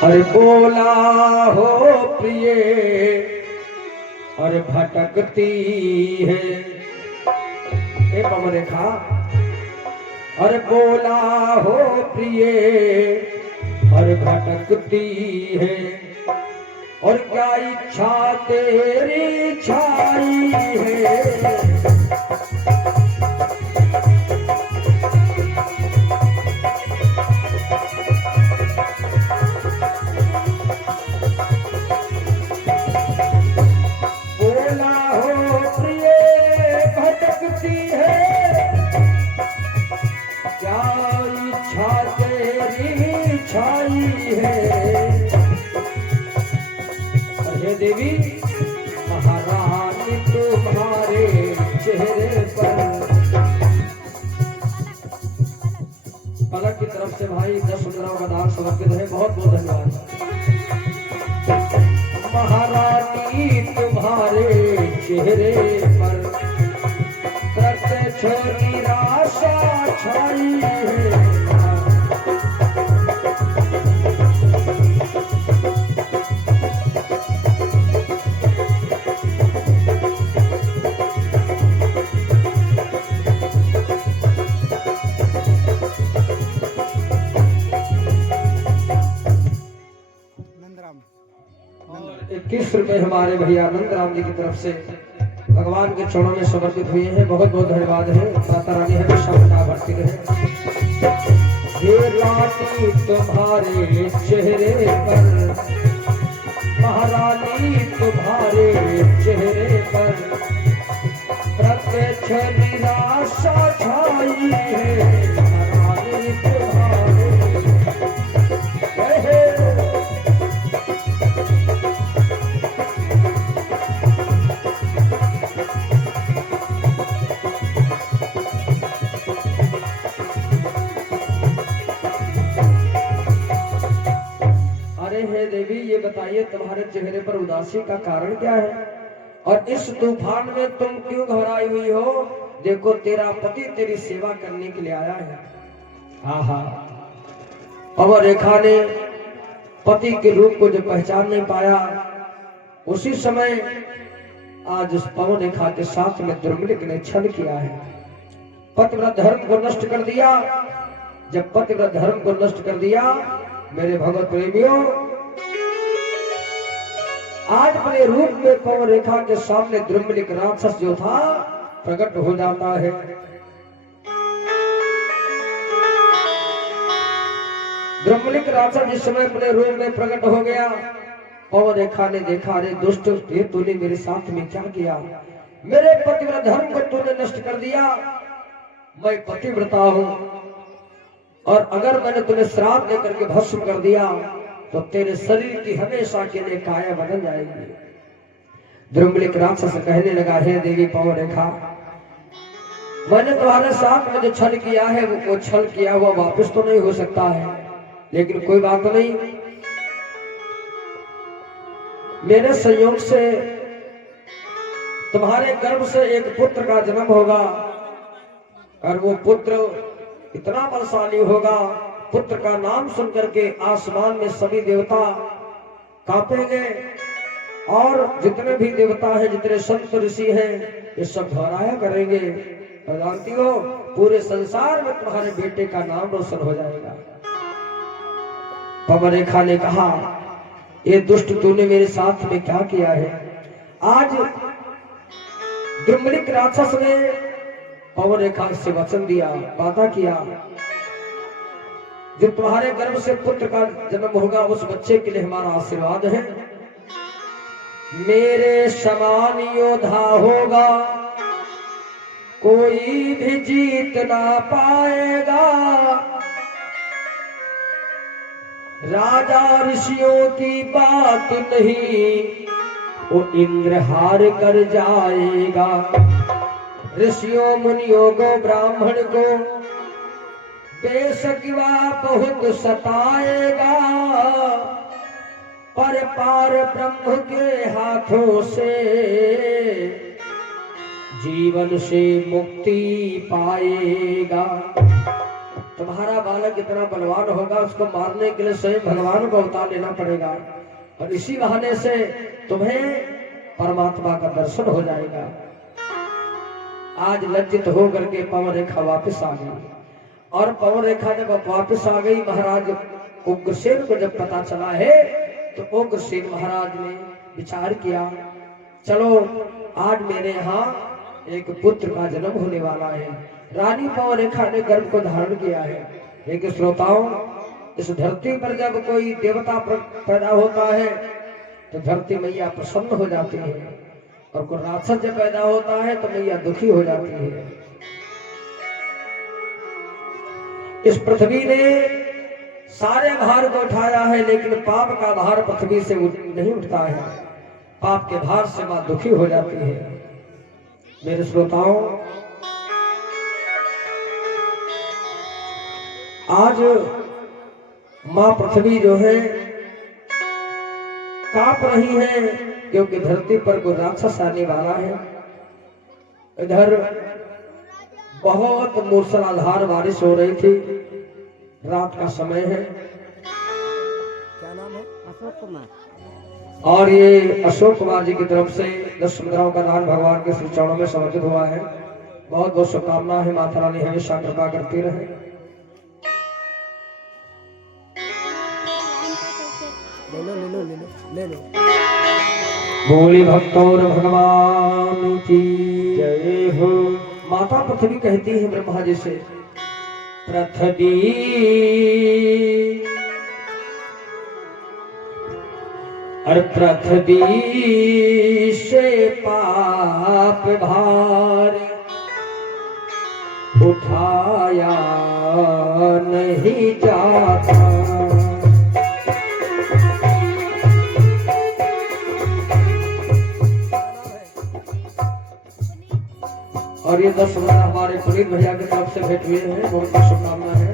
अरे बोला हो प्रिय और भटकती है ए पवन रेखा। अरे बोला हो प्रिय और भटकती है और क्या इच्छा तेरी छाई है। देवी महारानी तुम्हारे चेहरे पर पलक की तरफ से भाई 10 मुद्राओं का दान समर्पित है। बहुत बहुत धन्यवाद। महारानी तुम्हारे चेहरे पर प्रत्यक्ष निराशा छाई है। ₹21 हमारे भैया नंदराम जी की तरफ से भगवान के चरणों में समर्पित हुए हैं। बहुत बहुत धन्यवाद है। माता रानी हमेशा बता भरती रहे। हे रानी तुम्हारे चेहरे पर महारानी तुम्हारे चेहरे पर प्रत्यक्ष निराशा छाई है। महारानी तुम्हारे देवी ये बताइए तुम्हारे चेहरे पर उदासी का कारण क्या है और इस तूफान में तुम क्यों घबराई हुई हो। देखो तेरा पति तेरी सेवा करने के लिए आया है। हाँ पवन रेखा ने पति के रूप को जब पहचान नहीं पाया उसी समय आज उस पवन रेखा के साथ में दुर्मिलिक ने छल किया है। पतिव्रत धर्म को नष्ट कर दिया। जब पतिव्रत धर्म को नष्ट कर दिया मेरे भगवत प्रेमियों आज अपने रूप में पवन रेखा के सामने दुर्मिलिक राक्षस जो था प्रकट हो जाता है। दुर्मिलिक राक्षस जिस समय अपने रूप में प्रकट हो गया पवन रेखा ने देखा, अरे दुष्ट ये तूने मेरे साथ में क्या किया। मेरे पतिव्रत धर्म को तूने नष्ट कर दिया। मैं पतिव्रता हूं और अगर मैंने तुम्हें श्राप देकर के भस्म कर दिया तो तेरे शरीर की हमेशा के लिए काया बदल जाएगी। दुर्मिलिक राक्षस कहने लगा, हे देवी पवन रेखा मैंने तुम्हारे साथ में जो छल किया है वो छल किया हुआ वापस तो नहीं हो सकता है, लेकिन कोई बात नहीं। मेरे संयोग से तुम्हारे गर्भ से एक पुत्र का जन्म होगा और वो पुत्र इतना बलशाली होगा। पुत्र का नाम सुनकर के आसमान में सभी देवता कांपेंगे और जितने भी देवता हैं जितने संत ऋषि हैं ये सब घबराया करेंगे। और जानती हो पूरे संसार में तुम्हारे बेटे का नाम रोशन हो जाएगा। पवन रेखा ने कहा, ये दुष्ट तूने मेरे साथ में क्या किया है। आज दुर्मिलिक राक्षस ने पवन रेखा से वचन दिया, वादा किया, जो तुम्हारे गर्भ से पुत्र का जन्म होगा उस बच्चे के लिए हमारा आशीर्वाद है। मेरे समान योद्धा होगा कोई भी जीत ना पाएगा। राजा ऋषियों की बात नहीं वो इंद्र हार कर जाएगा। ऋषियों मुनियों को ब्राह्मण को बेशकिवा बहुत सताएगा पर पार ब्रह्म के हाथों से जीवन से मुक्ति पाएगा। तुम्हारा बालक इतना बलवान होगा, उसको मारने के लिए स्वयं भगवान को अवतार लेना पड़ेगा, और इसी बहाने से तुम्हें परमात्मा का दर्शन हो जाएगा। आज लज्जित हो करके पवन रेखा वापस आ गई, और पवन रेखा जब वापस आ गई, महाराज उग्रसेन को जब पता चला है, तो उग्रसेन महाराज ने विचार किया, चलो आज मेरे यहाँ एक पुत्र का जन्म होने वाला है। रानी पवन रेखा ने गर्भ को धारण किया है। लेकिन श्रोताओं, इस धरती पर जब कोई देवता पैदा होता है तो धरती मैया प्रसन्न हो जाती है, और कोई राक्षस जब पैदा होता है तो मैया दुखी हो जाती है। इस पृथ्वी ने सारे भार को उठाया है, लेकिन पाप का भार पृथ्वी से नहीं उठता है। पाप के भार से मां दुखी हो जाती है। मेरे श्रोताओं, आज मां पृथ्वी जो है कांप रही है, क्योंकि धरती पर कोई राक्षस आने वाला है। इधर बहुत मूसलाधार बारिश हो रही थी, रात का समय है। क्या नाम है? अशोक कुमार। और ये अशोक कुमार जी की तरफ से 10 मुद्राओं का दान भगवान के श्री चरणों में समर्पित हुआ है। बहुत बहुत शुभकामना है। माता रानी हमेशा कृपा करती रहे। ले लो ले लो ले लो ले लो। बोली भक्तोर भगवान की जय हो। माता पृथ्वी कहती है ब्रह्मा जी से, पृथ्वी और पृथ्वी से पाप भार उठाया नहीं जाता। और ये 10 रुपया हमारे पुनीत भैया की तरफ से भेंट हुए हैं। बहुत बहुत शुभकामना है।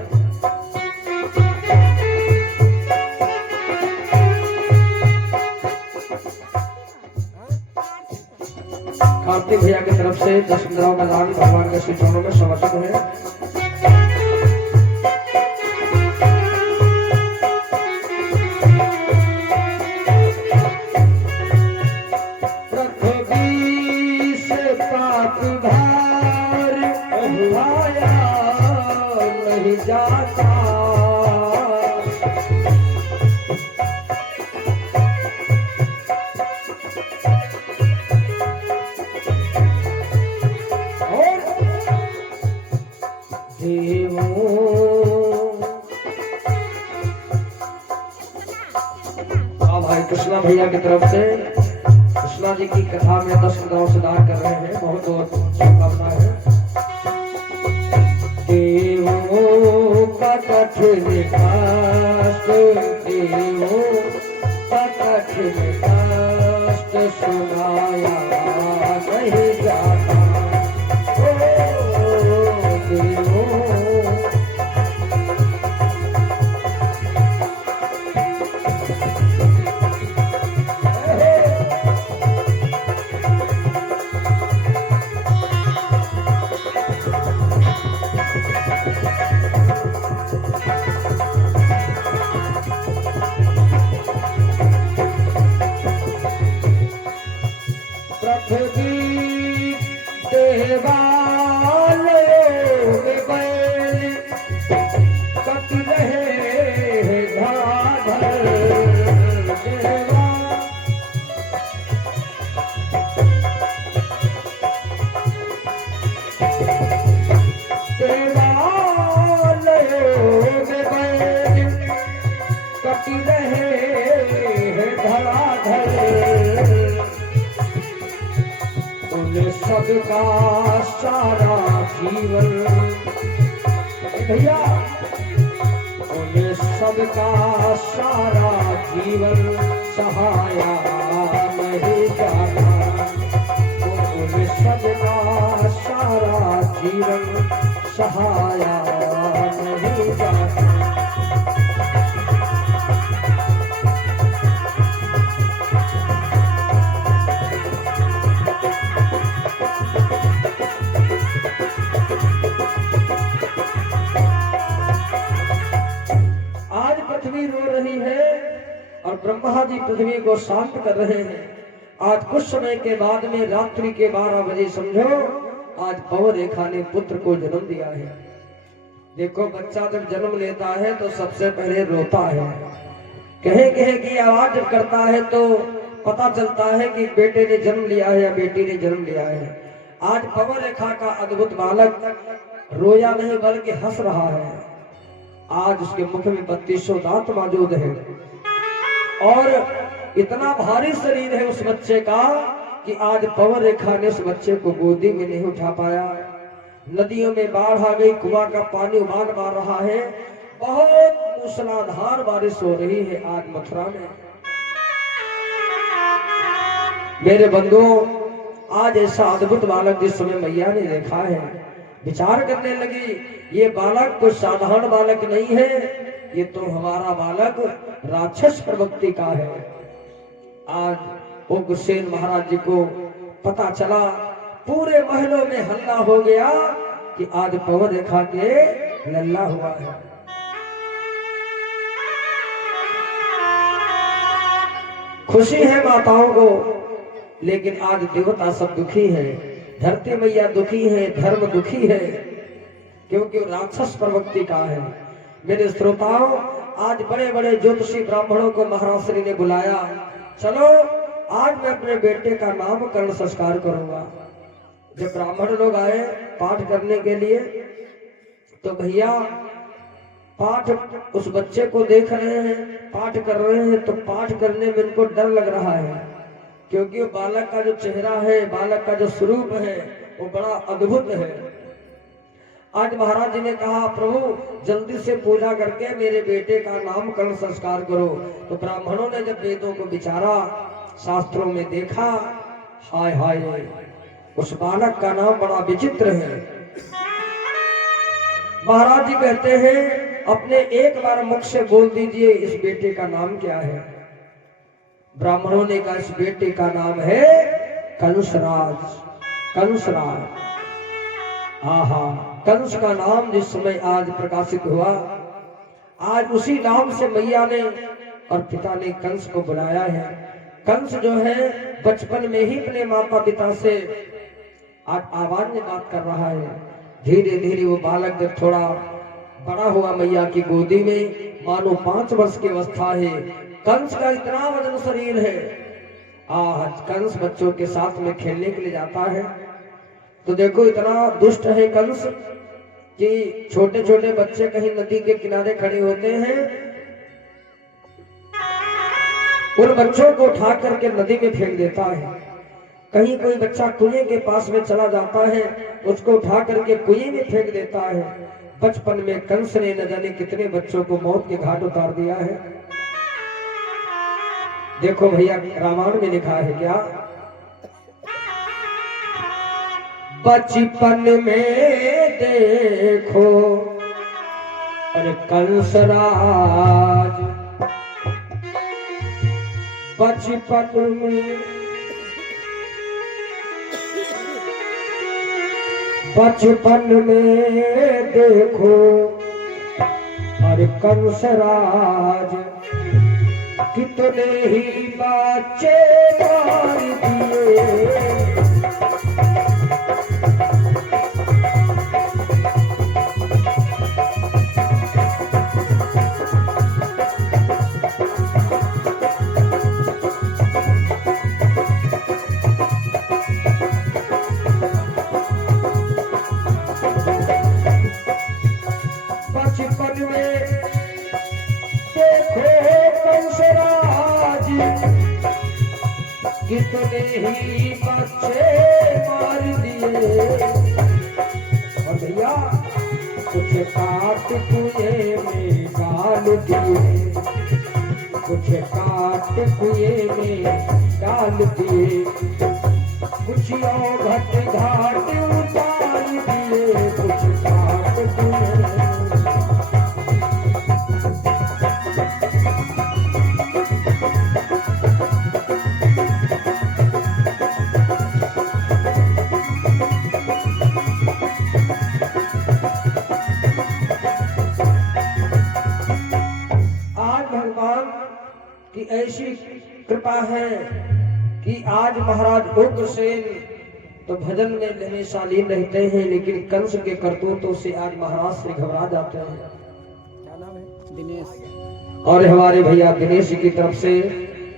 कार्तिक भैया की तरफ से 10 मुद्राओं का दान भगवान के श्री चरणों में समर्पित है। पृथ्वी से पाप भार उठाया नहीं जाता। भाई कृष्णा भैया की तरफ से कृष्णा जी की कथा में 10 मुद्राओं से दान कर रहे हैं। बहुत बहुत शुभकामना है। देवों का कठिन कष्ट, देवों का कठिन कष्ट सुनाया नहीं जाता। पृथ्वी देवालयों में बैल कट रहे हैं धराधर। देवालयों में बैल कट रहे हैं धराधर। सबका सारा जीवन भैया, उन्हें सबका सारा जीवन सहाया नहीं जाता। उन्हें सबका सारा जीवन सहाया नहीं जाता। पृथ्वी रो रही है और ब्रह्मा जी पृथ्वी को शांत कर रहे हैं। आज कुछ समय के बाद में रात्रि के 12 बजे समझो आज पवन रेखा ने पुत्र को जन्म दिया है। देखो बच्चा जब जन्म लेता है तो सबसे पहले रोता है, कहे कहे की आवाज जब करता है तो पता चलता है कि बेटे ने जन्म लिया है या बेटी ने जन्म लिया है। आज पवन रेखा का अद्भुत बालक रोया नहीं बल्कि हंस रहा है। आज उसके मुख में 32 दांत मौजूद है और इतना भारी शरीर है उस बच्चे का कि आज पवन रेखा ने उस बच्चे को गोदी में नहीं उठा पाया। नदियों में बाढ़ आ गई, कुआं का पानी उबाल मार रहा है, बहुत मूसलाधार बारिश हो रही है आज मथुरा में। मेरे बंधुओं, आज ऐसा अद्भुत बालक जिस समय मैया ने देखा है, विचार करने लगी ये बालक कोई साधारण बालक नहीं है, ये तो हमारा बालक राक्षस प्रवृत्ति का है। आज उग्रसेन महाराज जी को पता चला, पूरे महलों में हल्ला हो गया कि आज पवन रेखा के लल्ला हुआ है। खुशी है माताओं को, लेकिन आज देवता सब दुखी है, धरती मैया दुखी है, धर्म दुखी है, क्योंकि वो राक्षस प्रवृत्ति का है। मेरे श्रोताओं, आज बड़े बड़े ज्योतिषी ब्राह्मणों को महाराज श्री ने बुलाया, चलो आज मैं अपने बेटे का नामकरण संस्कार करूंगा। जब ब्राह्मण लोग आए पाठ करने के लिए तो भैया पाठ उस बच्चे को देख रहे हैं, पाठ कर रहे हैं, तो पाठ करने में इनको डर लग रहा है, क्योंकि वो बालक का जो चेहरा है, बालक का जो स्वरूप है वो बड़ा अद्भुत है। आज महाराज जी ने कहा, प्रभु जल्दी से पूजा करके मेरे बेटे का नामकरण संस्कार करो। तो ब्राह्मणों ने जब वेदों को विचारा, शास्त्रों में देखा, हाय हाय उस बालक का नाम बड़ा विचित्र है। महाराज जी कहते हैं, अपने एक बार मुख से बोल दीजिए इस बेटे का नाम क्या है। ब्राह्मणों ने कहा, इस बेटे का नाम है कंसराज। कंसराज, आहा, कंस का नाम जिस समय आज प्रकाशित हुआ, आज उसी नाम से मैया ने और पिता ने कंस को बुलाया है। कंस जो है बचपन में ही अपने माता पिता से आज आवाज में बात कर रहा है। धीरे धीरे वो बालक जब थोड़ा बड़ा हुआ मैया की गोदी में, मानो 5 वर्ष की अवस्था है, कंस का इतना वजन शरीर है। आज कंस बच्चों के साथ में खेलने के लिए जाता है, तो देखो इतना दुष्ट है कंस कि छोटे छोटे बच्चे कहीं नदी के किनारे खड़े होते हैं, उन बच्चों को उठा करके नदी में फेंक देता है। कहीं कोई बच्चा कुएं के पास में चला जाता है, उसको उठा करके कुएं में फेंक देता है। बचपन में कंस ने न जाने कितने बच्चों को मौत के घाट उतार दिया है। देखो भैया, रामायण में लिखा है क्या, बचपन में देखो अरे कंसराज, बचपन में देखो अरे कंसराज, कितने ही बच्चे मार दिए। कितने ही बच्चे मार दिए। और भैया कुछ काट कुएं में डाल दिए, कुछ काट कुएं में डाल दिए, कुछ और घट घाट उतार दिए, कुछ काट कुएं। भगवान की ऐसी कृपा है कि आज महाराज उग्रसेन तो भजन में हमेशा लीन रहते हैं, लेकिन कंस के करतूतों से आज महाराज से घबरा जाते हैं। क्या नाम है? दिनेश। और हमारे भैया दिनेश जी की तरफ से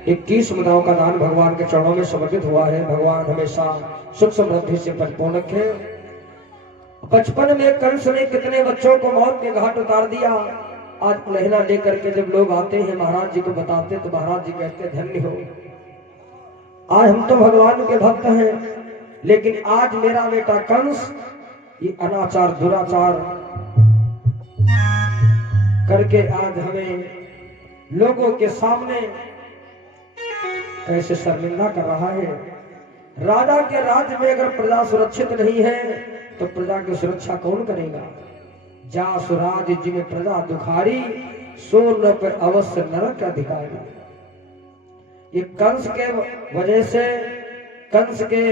21 मुद्राओं का दान भगवान के चरणों में समर्पित हुआ है। भगवान हमेशा सुख समृद्धि से परिपूर्ण रखे। बचपन में कंस ने कितने बच्चों को मौत के घाट उतार दिया। आज उलहना लेकर के जब लोग आते हैं महाराज जी को बताते तो महाराज जी कहते धन्य हो, आज हम तो भगवान के भक्त हैं, लेकिन आज मेरा बेटा कंस ये अनाचार दुराचार करके आज हमें लोगों के सामने कैसे शर्मिंदा कर रहा है। राजा के राज्य में अगर प्रजा सुरक्षित नहीं है तो प्रजा की सुरक्षा कौन करेगा। जा सुराज जिमें प्रजा दुखारी, सो न पर अवश्य नरक अधिकारी। ये कंस के वजह से, कंस के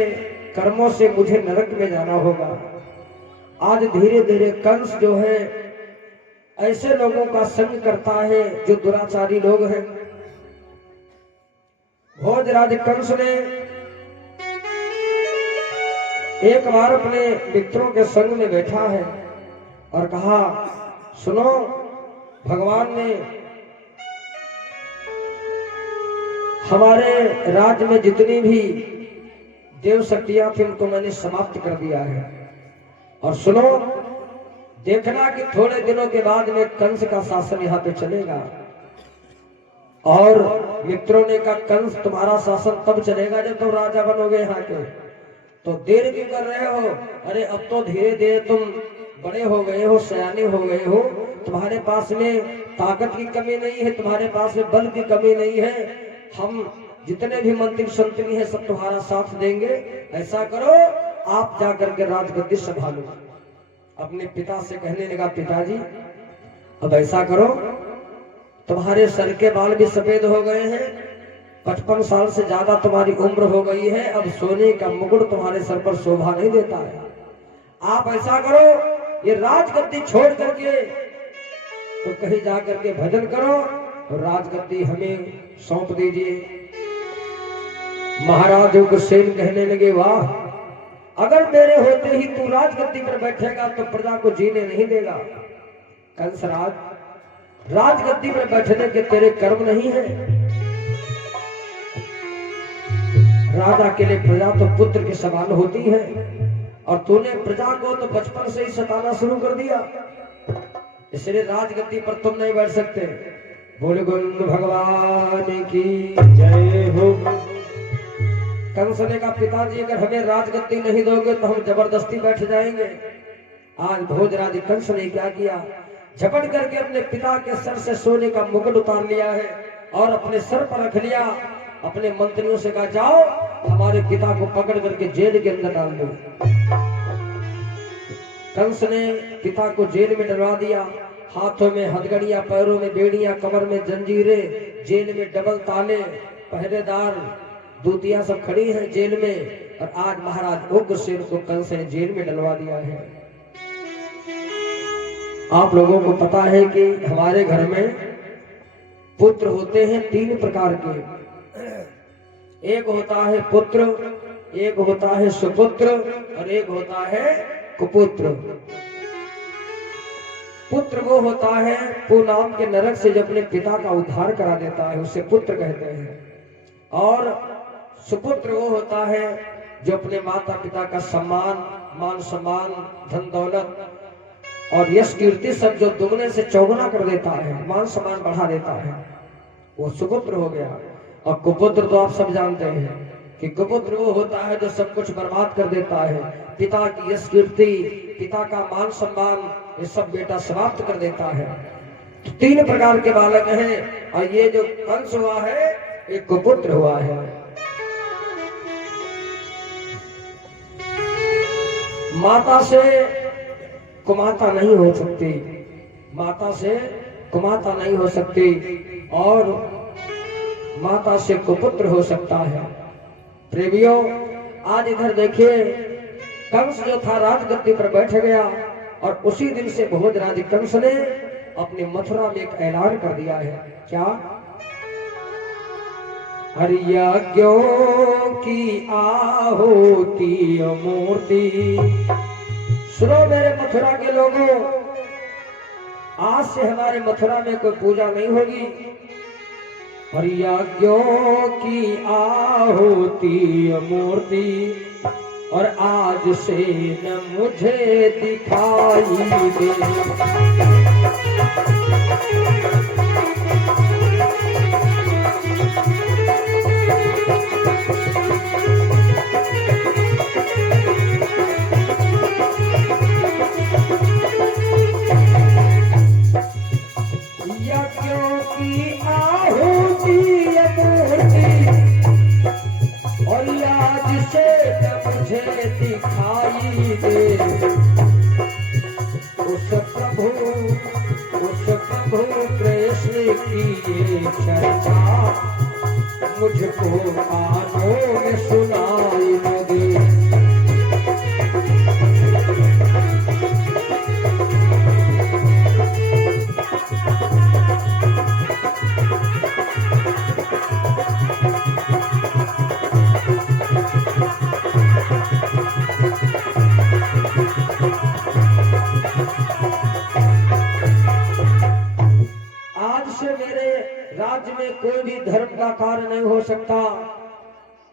कर्मों से मुझे नरक में जाना होगा। आज धीरे धीरे कंस जो है ऐसे लोगों का संग करता है जो दुराचारी लोग हैं। भोजराज कंस ने एक बार अपने मित्रों के संग में बैठा है और कहा सुनो, भगवान ने हमारे राज्य में जितनी भी देव शक्तियां थी उनको मैंने समाप्त कर दिया है, और सुनो देखना कि थोड़े दिनों के बाद में कंस का शासन यहाँ पे चलेगा। और मित्रों ने कहा कंस तुम्हारा शासन तब चलेगा जब तुम राजा बनोगे यहाँ के, तो देर क्यों कर रहे हो। अरे अब तो धीरे धीरे तुम बड़े हो गए हो, सयाने हो गए हो, तुम्हारे पास में ताकत की कमी नहीं है, तुम्हारे पास में बल की कमी नहीं है। हम जितने भी मंत्री संतरी हैं सब तुम्हारा साथ देंगे। ऐसा करो आप जाकर के राजगद्दी संभालो। अपने पिता से कहने लगा पिताजी अब ऐसा करो, तुम्हारे सर के बाल भी सफेद हो गए हैं, 55 साल से ज्यादा तुम्हारी उम्र हो गई है, अब सोने का मुकुट तुम्हारे सर पर शोभा नहीं देता है। आप ऐसा करो ये राजगद्दी छोड़ करके तो कहीं जाकर के भजन करो और राजगद्दी हमें सौंप दीजिए। महाराज उग्रसेन कहने लगे वाह, अगर मेरे होते ही तू राजगद्दी पर बैठेगा तो प्रजा को जीने नहीं देगा। कंसराज, राजगद्दी पर बैठने के तेरे कर्म नहीं है। राजा के लिए प्रजा तो पुत्र के समान होती है, और तूने प्रजा को तो बचपन से ही सताना शुरू कर दिया, इसलिए राजगद्दी पर तुम नहीं बैठ सकते। बोले गोविंद भगवान की जय हो। कंस ने कहा पिताजी अगर हमें राजगद्दी नहीं दोगे तो हम जबरदस्ती बैठ जाएंगे। आज भोजराज कंस ने क्या किया, झपट करके अपने पिता के सर से सोने का मुकुट उतार लिया है और अपने सर पर रख लिया। अपने मंत्रियों से कहा जाओ हमारे पिता को पकड़ करके जेल के अंदर डाल दो। कंस ने पिता को जेल में डलवा दिया। हाथों में हथकड़ियां, पैरों में बेड़ियां, कमर में जंजीरें, जेल में डबल ताले, पहरेदार, दूतियां सब खड़ी हैं जेल में। और आज महाराज उग्रसेन को कंस ने जेल में डलवा दिया है। आप लोगों को पता है कि हमारे घर में पुत्र होते हैं 3 प्रकार के। एक होता है पुत्र, एक होता है सुपुत्र और एक होता है कुपुत्र। पुत्र वो होता है पूनाम के नरक से जो अपने पिता का उद्धार करा देता है, उसे पुत्र कहते हैं। और सुपुत्र वो होता है जो अपने माता पिता का सम्मान, मान सम्मान, धन दौलत और यश कीर्ति सब जो दुगने से चौगुना कर देता है, मान सम्मान बढ़ा देता है, वो सुपुत्र हो गया। और कुपुत्र तो आप सब जानते हैं कि कुपुत्र वो होता है जो सब कुछ बर्बाद कर देता है। पिता की यश कीर्ति, पिता का मान सम्मान, ये सब बेटा समाप्त कर देता है। तो 3 प्रकार के बालक हैं, और ये जो कंस हुआ है एक कुपुत्र हुआ है। माता से कुमाता नहीं हो सकती, माता से कुमाता नहीं हो सकती, और माता से कुपुत्र हो सकता है। प्रेमियों आज इधर देखिए, कंस जो था राजगद्दी पर बैठ गया, और उसी दिन से भोजराज कंस ने अपनी मथुरा में एक ऐलान कर दिया है। क्या? हरिया क्यों की आहुति मूर्ति। सुनो मेरे मथुरा के लोगों, आज से हमारे मथुरा में कोई पूजा नहीं होगी। हरिया क्यों की आहुति मूर्ति, और आज से न मुझे दिखाई दे। दिखाई दे उस प्रभु कृष्ण की ये चर्चा मुझको कानों में सुनाई लगे। राज्य में कोई भी धर्म का कार्य नहीं हो सकता,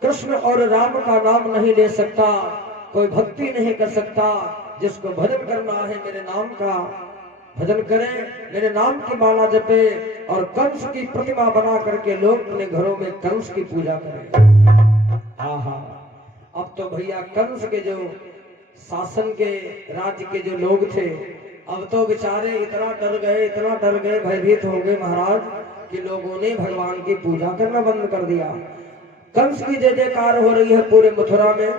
कृष्ण और राम का नाम नहीं ले सकता, कोई भक्ति नहीं कर सकता। जिसको भजन करना है मेरे नाम का भजन करें, मेरे नाम की माला जपे, और कंस की प्रतिमा बना करके लोग अपने घरों में कंस की पूजा करें। हाँ, अब तो भैया कंस के जो शासन के राज्य के जो लोग थे, अब तो बेचारे इतना डर गए, भयभीत हो गए महाराज, कि लोगों ने भगवान की पूजा करना बंद कर दिया। कंस की जय जयकार हो रही है पूरे मथुरा में।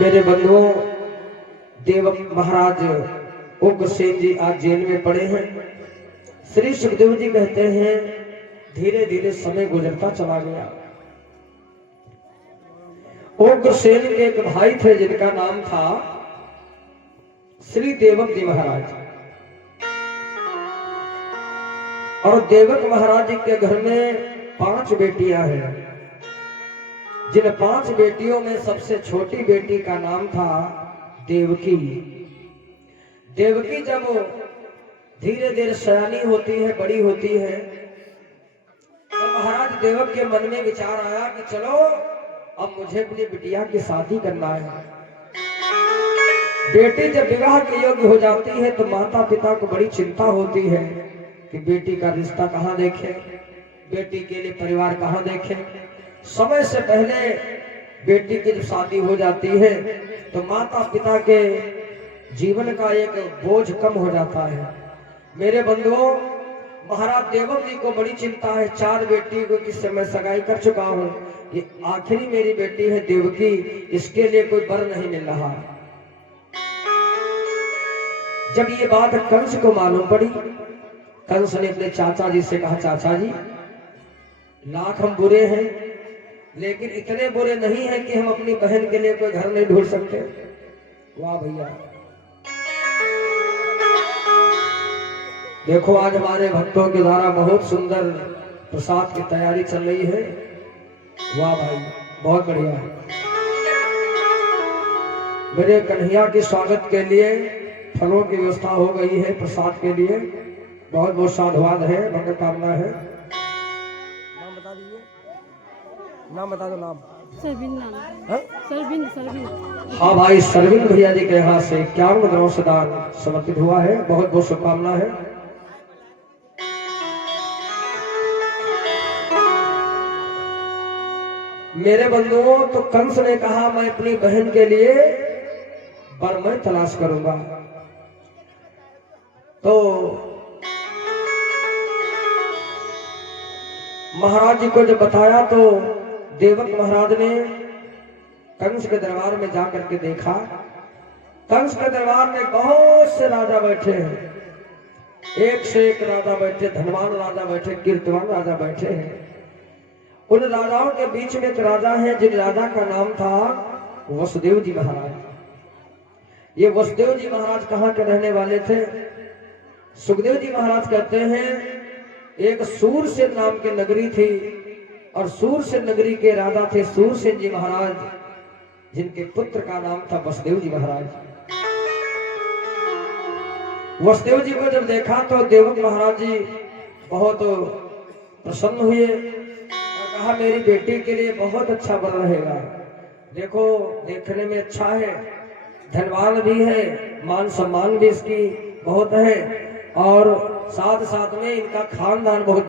मेरे बंधुओं, देवक महाराज उग्रसेन जी आज जेल में पड़े हैं। श्री सुखदेव जी कहते हैं धीरे धीरे समय गुजरता चला गया। उग्रसेन के एक भाई थे जिनका नाम था श्री देवक जी महाराज, और देवक महाराज के घर में 5 बेटियां हैं। जिन 5 बेटियों में सबसे छोटी बेटी का नाम था देवकी। देवकी जब धीरे धीरे सयानी होती है, बड़ी होती है, तो महाराज देवक के मन में विचार आया कि चलो अब मुझे अपनी बिटिया की शादी करना है। बेटी जब विवाह के योग्य हो जाती है तो माता पिता को बड़ी चिंता होती है कि बेटी का रिश्ता कहाँ देखें, बेटी के लिए परिवार कहाँ देखें। समय से पहले बेटी की जब शादी हो जाती है तो माता पिता के जीवन का एक बोझ कम हो जाता है। मेरे बंधुओं, महाराज देवक जी को बड़ी चिंता है। 4 बेटी को किस समय सगाई कर चुका हूँ, कि आखिरी मेरी बेटी है देवकी, इसके लिए कोई वर नहीं मिल रहा। जब ये बात कंस को मालूम पड़ी, कंस ने अपने चाचा जी से कहा, चाचा जी लाख हम बुरे हैं, लेकिन इतने बुरे नहीं हैं कि हम अपनी बहन के लिए कोई घर नहीं ढूंढ सकते। वाह भैया, देखो आज हमारे भक्तों के द्वारा बहुत सुंदर प्रसाद की तैयारी चल रही है। वाह भाई, बहुत बढ़िया है। मेरे कन्हैया के स्वागत के लिए फलों की व्यवस्था हो गई है प्रसाद के लिए। बहुत बहुत साधुवाद है, मंगल कामना है। नाम बता दीजिए, नाम बता दो। नाम सरविंद नाम। सरविंद। हाँ भाई, सरविंद भैया जी के यहाँ से 51 ग्राम से दान समर्पित हुआ है। बहुत बहुत शुभकामना है। मेरे बंधुओं, तो कंस ने कहा मैं अपनी बहन के लिए वर मैं तलाश करूंगा। तो महाराज जी को जब बताया तो देवक महाराज ने कंस के दरबार में जाकर के देखा। कंस के दरबार में बहुत से राजा बैठे हैं, एक से एक राजा बैठे, धनवान राजा बैठे, कीर्तिवान राजा बैठे हैं। उन राजाओं के बीच में एक राजा है जिन राजा का नाम था वसुदेव जी महाराज। ये वसुदेव जी महाराज कहाँ के रहने वाले थे? सुखदेव जी महाराज कहते हैं एक सूरसेन नाम की नगरी थी और सूरसेन नगरी के राजा थे सूरसेन जी महाराज, जिनके पुत्र का नाम था वसुदेव जी महाराज। वसुदेव जी को जब देखा तो देवक महाराज जी बहुत प्रसन्न हुए और कहा मेरी बेटी के लिए बहुत अच्छा वर रहेगा। देखो देखने में अच्छा है, धनवान भी है, मान सम्मान भी इसकी बहुत है और साथ साथ में इनका खानदान बहुत